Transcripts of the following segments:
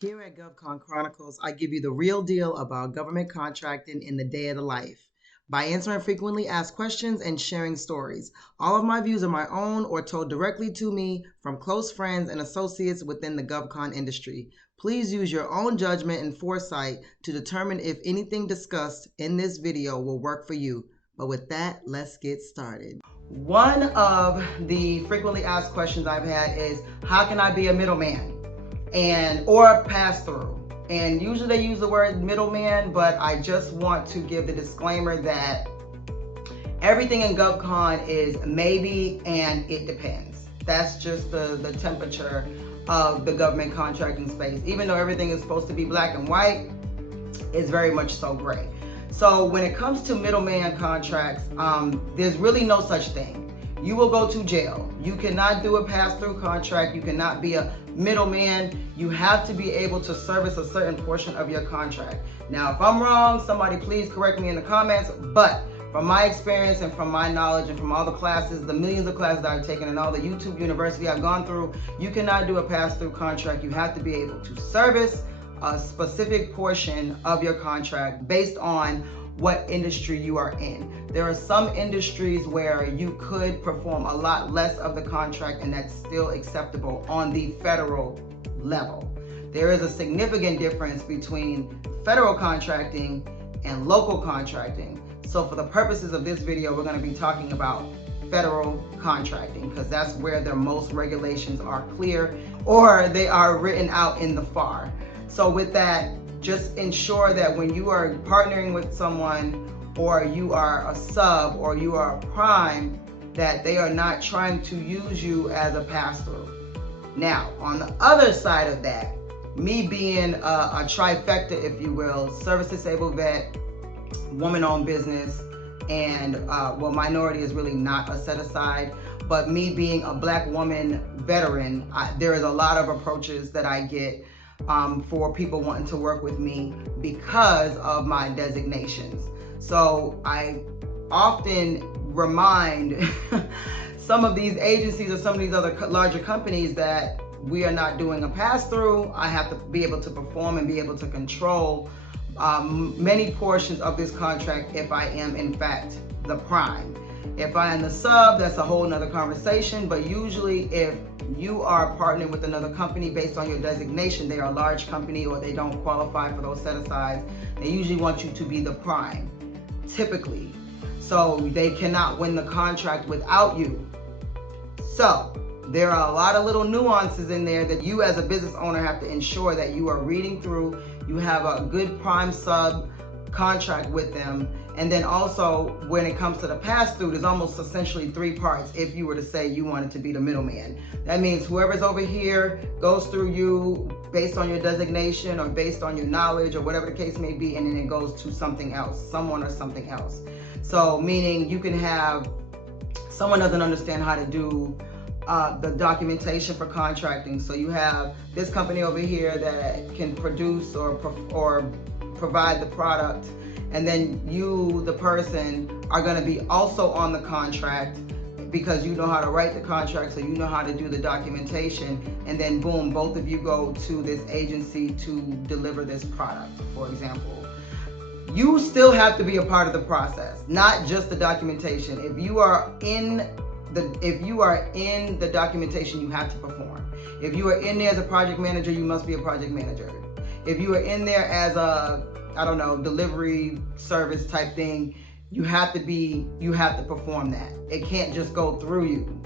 Here at GovCon Chronicles, I give you the real deal about government contracting in the day of the life by answering frequently asked questions and sharing stories. All of my views are my own or told directly to me from close friends and associates within the GovCon industry. Please use your own judgment and foresight to determine if anything discussed in this video will work for you. But with that, let's get started. One of the frequently asked questions I've had is, how can I be a middleman? Or pass through. And usually they use the word middleman, but I just want to give the disclaimer that everything in GovCon is maybe and it depends. That's just the temperature of the government contracting space. Even though everything is supposed to be black and white, it's very much so gray. So when it comes to middleman contracts, there's really no such thing. You will go to jail. You cannot do a pass-through contract. You cannot be a middleman. You have to be able to service a certain portion of your contract. Now, if I'm wrong, somebody please correct me in the comments, but from my experience and from my knowledge and from all the classes, the millions of classes that I've taken and all the YouTube university I've gone through, you cannot do a pass-through contract. You have to be able to service a specific portion of your contract based on what industry you are in. There are some industries where you could perform a lot less of the contract and that's still acceptable on the federal level. There is a significant difference between federal contracting and local contracting. So for the purposes of this video, we're going to be talking about federal contracting because that's where the most regulations are clear or they are written out in the FAR. So with that, just ensure that when you are partnering with someone or you are a sub or you are a prime, that they are not trying to use you as a pass-through. Now, on the other side of that, me being a trifecta, if you will, service disabled vet, woman-owned business, and minority is really not a set aside, but me being a black woman veteran, there is a lot of approaches that I get for people wanting to work with me because of my designations. So I often remind some of these agencies or some of these other larger companies that we are not doing a pass-through. I have to be able to perform and be able to control many portions of this contract if I am in fact the prime. If I am the sub, that's a whole nother conversation, but usually if you are partnering with another company based on your designation, they are a large company or they don't qualify for those set-asides, they usually want you to be the prime, typically. So they cannot win the contract without you. So there are a lot of little nuances in there that you as a business owner have to ensure that you are reading through, you have a good prime sub contract with them. And then also when it comes to the pass-through, there's almost essentially three parts if you were to say you wanted to be the middleman. That means whoever's over here goes through you based on your designation or based on your knowledge or whatever the case may be, and then it goes to something else, someone or something else. So meaning you can have someone doesn't understand how to do the documentation for contracting. So you have this company over here that can produce or provide the product, and then you, the person, are going to be also on the contract because you know how to write the contract, so you know how to do the documentation, and then boom, both of you go to this agency to deliver this product, for example. You still have to be a part of the process, not just the documentation. If you are in the documentation, you have to perform. If you are in there as a project manager, you must be a project manager. If you are in there as a, I don't know, delivery service type thing, you have to perform that. It can't just go through you.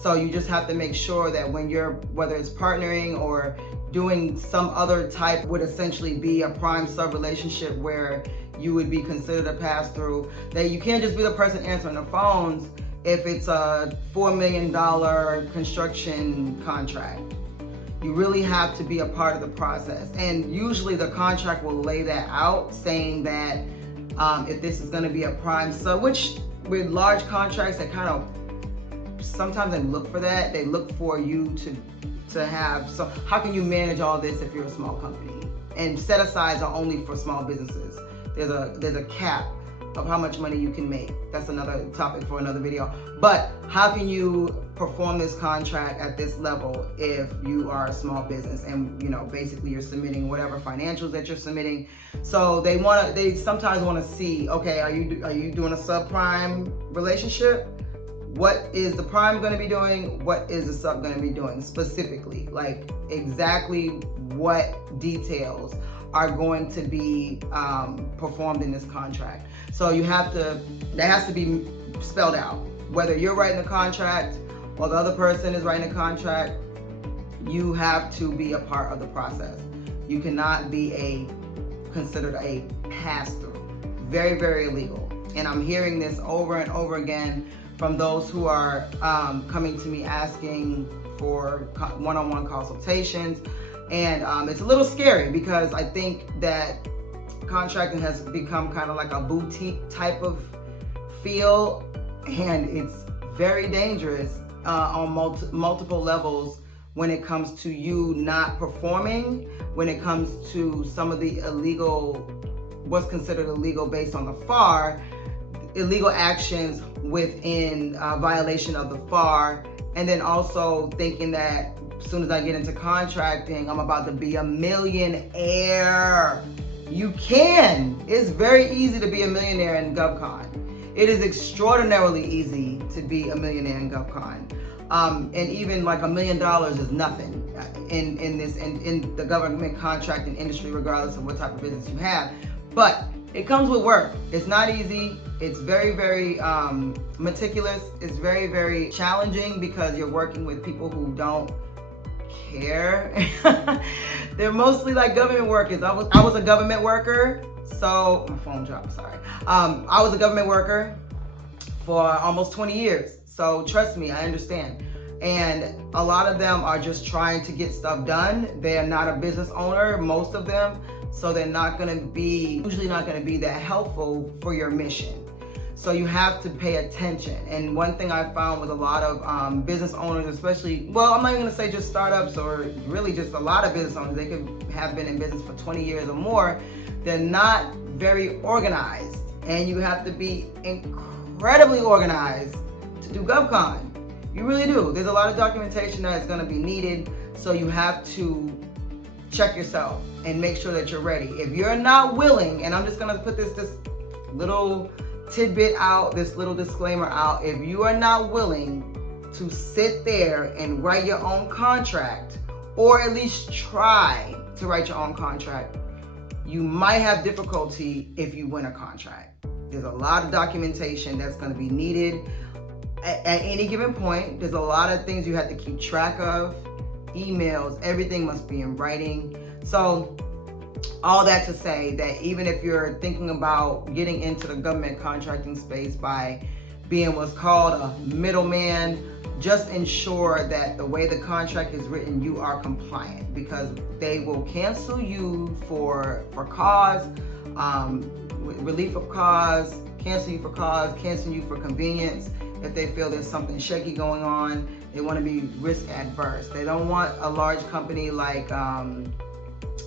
So you just have to make sure that when you're, whether it's partnering or doing some other type, would essentially be a prime sub relationship where you would be considered a pass-through, that you can't just be the person answering the phones if it's a $4 million construction contract. You really have to be a part of the process. And usually the contract will lay that out, saying that if this is going to be a prime sub, which with large contracts, they kind of, sometimes they look for that. They look for you to have, so how can you manage all this if you're a small company? And set-asides are only for small businesses. There's a cap of how much money you can make. That's another topic for another video. But how can you perform this contract at this level if you are a small business, and basically you're submitting whatever financials that you're submitting. So they sometimes want to see, okay, are you doing a subprime relationship? What is the prime going to be doing? What is the sub going to be doing specifically? Like exactly what details are going to be performed in this contract. So that has to be spelled out. Whether you're writing the contract or the other person is writing the contract, you have to be a part of the process. You cannot be considered a pass-through. Very, very illegal. And I'm hearing this over and over again from those who are coming to me asking for one-on-one consultations. And it's a little scary because I think that contracting has become kind of like a boutique type of feel, and it's very dangerous on multiple levels when it comes to you not performing, when it comes to some of the what's considered illegal based on the FAR, illegal actions within violation of the FAR, and then also thinking that as soon as I get into contracting, I'm about to be a millionaire. You can. It's very easy to be a millionaire in GovCon. It is extraordinarily easy to be a millionaire in GovCon. And even like $1 million is nothing in the government contracting industry, regardless of what type of business you have. But it comes with work. It's not easy. It's very, very meticulous. It's very, very challenging because you're working with people who don't care. They're mostly like government workers. I was a government worker. So my phone dropped, sorry. I was a government worker for almost 20 years. So trust me, I understand. And a lot of them are just trying to get stuff done. They are not a business owner, most of them. So they're usually not gonna be that helpful for your mission. So you have to pay attention. And one thing I found with a lot of business owners, especially, well, I'm not even gonna say just startups or really just a lot of business owners, they could have been in business for 20 years or more. They're not very organized. And you have to be incredibly organized to do GovCon. You really do. There's a lot of documentation that is gonna be needed. So you have to check yourself and make sure that you're ready. If you're not willing, and I'm just gonna put this little tidbit out, this little disclaimer out, if you are not willing to sit there and write your own contract, or at least try to write your own contract, you might have difficulty if you win a contract. There's a lot of documentation that's going to be needed at any given point. There's a lot of things you have to keep track of, emails, everything must be in writing. So all that to say that even if you're thinking about getting into the government contracting space by being what's called a middleman, just ensure that the way the contract is written, you are compliant, because they will cancel you for cause, relief of cause, cancel you for cause, cancel you for convenience. If they feel there's something shaky going on, they want to be risk adverse. They don't want a large company like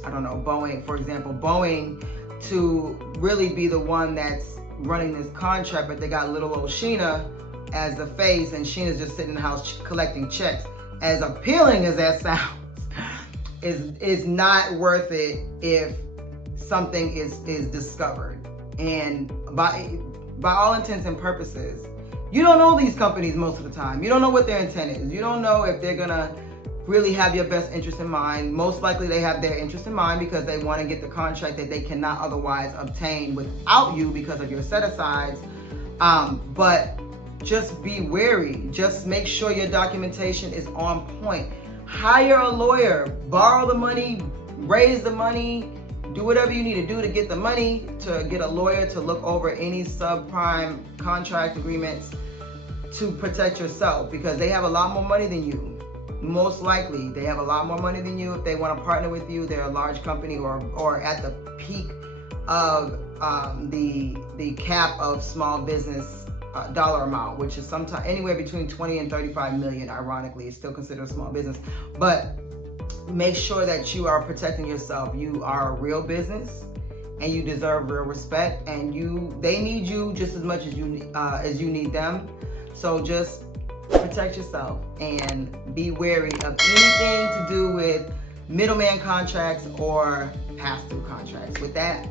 I don't know, Boeing, for example, Boeing to really be the one that's running this contract, but they got little old Sheena as the face, and Sheena's just sitting in the house collecting checks. As appealing as that sounds, is not worth it if something is discovered. And by all intents and purposes, you don't know these companies most of the time. You don't know what their intent is. You don't know if they're gonna really have your best interest in mind. Most likely they have their interest in mind because they want to get the contract that they cannot otherwise obtain without you because of your set-asides. But just be wary. Just make sure your documentation is on point. Hire a lawyer, borrow the money, raise the money, do whatever you need to do to get the money, to get a lawyer to look over any subprime contract agreements to protect yourself, because they have a lot more money than you. Most likely they have a lot more money than you. If they want to partner with you, they're a large company or at the peak of the cap of small business dollar amount, which is sometimes anywhere between 20 and 35 million. Ironically, it's still considered a small business. But make sure that you are protecting yourself. You are a real business and you deserve real respect, and they need you just as much as you need them. So just protect yourself and be wary of anything to do with middleman contracts or pass-through contracts. With that,